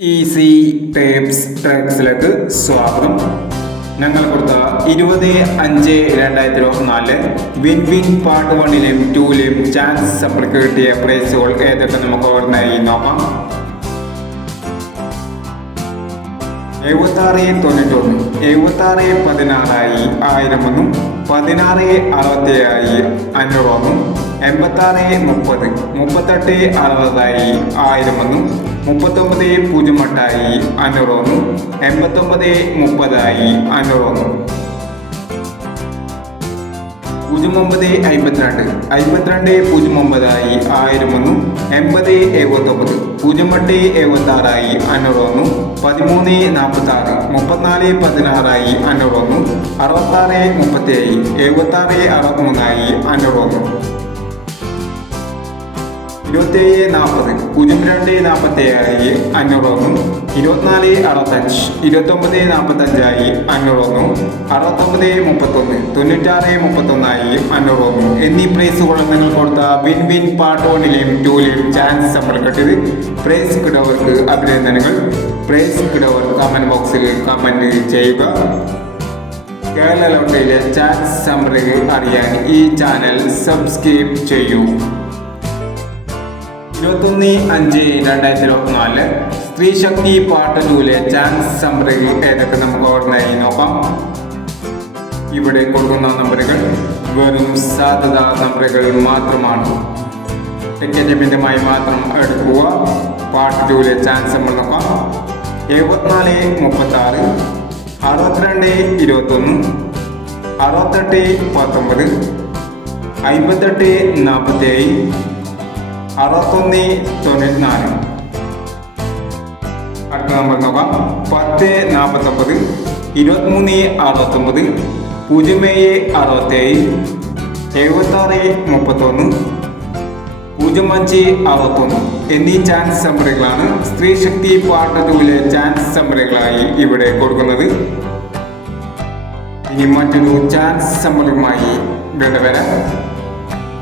Easy tapes ട്രാക്സിലേക്ക് സ്വാഗതം. ഞങ്ങൾ കൊടുത്ത ഇരുപത് അഞ്ച് രണ്ടായിരത്തി ഇരുപത്തിനാല് വിൻ വിൻ പാർട്ട് വണ്ണിലെയും ടൂലും ചാൻസ് സപ്ലിക്ക് കിട്ടിയ പ്രൈസുകൾ ഏതൊക്കെ നമുക്ക് ഓർമ്മയായി നോക്കാം. എഴുപത്താറ് തൊണ്ണൂറ്റൊന്ന് എഴുപത്താറ് പതിനാറായി ആയിരമൊന്നും പതിനാറ് അറുപത്തേഴായി അഞ്ഞൂറൊന്നും എൺപത്താറ് മുപ്പത് മുപ്പത്തെട്ട് അറുപതായി ആയിരമൊന്നും മുപ്പത്തൊമ്പത് പൂജ്യം എട്ടായി അഞ്ഞൂറൊന്നും എൺപത്തൊമ്പത് മുപ്പതായി അഞ്ഞൂറൊന്നും പൂജ്യം ഒമ്പത് അമ്പത്തിരണ്ട് അമ്പത്തിരണ്ട് പൂജ്യം ഒമ്പതായി ആയിരം ഒന്ന് എൺപത് എഴുപത്തൊമ്പത്. പൂജ്യം എട്ട് എഴുപത്തി ആറായി അഞ്ഞൂറൊന്നും പതിമൂന്ന് നാൽപ്പത്തി ആറ് മുപ്പത്തിനാല് പതിനാറായി അഞ്ഞൂറൊന്നും അറുപത്താറ് മുപ്പത്തേഴ്. എഴുപത്താറ് അറുപത്തിമൂന്നായി അഞ്ഞൂറൊന്നും ഇരുപത്തേഴ് നാൽപ്പത് പൂജ്യം രണ്ട് നാൽപ്പത്തേഴായി അഞ്ഞൂറൊന്നും ഇരുപത്തിനാല് അറുപത്തഞ്ച് ഇരുപത്തൊമ്പത് നാൽപ്പത്തഞ്ചായി അഞ്ഞൂറൊന്നും അറുപത്തൊമ്പത് മുപ്പത്തൊന്ന് തൊണ്ണൂറ്റാറ് മുപ്പത്തൊന്നായി അഞ്ഞൂറൊന്നും എന്നീ പ്രൈസുകൾ നിങ്ങൾ കൊടുത്ത വിൻ വിൻ പാർട്ട് വണ്ണിലെയും ടൂലെയും ചാൻസ് നമ്മൾ കിട്ടിയത്. പ്രൈസ് കിടവർക്ക് അഭിനന്ദനങ്ങൾ. പ്രൈസ് കിടവർ കമന്റ് ബോക്സിൽ കമന്റ് ചെയ്യുക. കേരള ലോട്ടറിയിലെ ചാൻസ് സമ്മറി അറിയാൻ ഈ ചാനൽ സബ്സ്ക്രൈബ് ചെയ്യൂ. ഇരുപത്തൊന്ന് അഞ്ച് രണ്ടായിരത്തി ഇരുപത്തിനാല്. സ്ത്രീ ശക്തി പാർട്ട് ടൂലെ ചാൻസ് സമ്മറി ഏതൊക്കെ നമുക്ക് ഓർമ്മയായി നോക്കാം. ഇവിടെ കൊടുക്കുന്ന നമ്പറുകൾ വെറും സാധ്യത നമ്പറുകൾ മാത്രമാണ്. ടിക്കറ്റ് മാത്രം എടുക്കുക. പാർട്ട് ടൂലെ ചാൻസ് നമ്മൾ നോക്കാം. എഴുപത്തിനാല് മുപ്പത്തി ആറ് അറുപത്തിരണ്ട് ഇരുപത്തൊന്ന് അറുപത്തെട്ട് പത്തൊമ്പത് അമ്പത്തെട്ട് നാൽപ്പത്തേഴ് അറുപത്തൊന്ന് തൊണ്ണൂറ്റിനാല്. അടുത്ത നമ്പർ നോക്കാം. പത്ത് നാൽപ്പത്തൊമ്പത് ഇരുപത്തിമൂന്ന് അറുപത്തൊമ്പത് പൂജ്യം ഏഴ് അറുപത്തേഴ് എഴുപത്താറ് മുപ്പത്തൊന്ന് പൂജ്യം അഞ്ച് അറുപത്തൊന്ന് എന്നീ ചാൻസ് നമ്പറുകളാണ് സ്ത്രീ ശക്തി പാർട്ട് ടൂവിലെ ചാൻസ് നമ്പറുകളായി ഇവിടെ കൊടുക്കുന്നത്. ഇനി മറ്റൊരു ചാൻസ് നമ്പറുമായി വീണ്ടും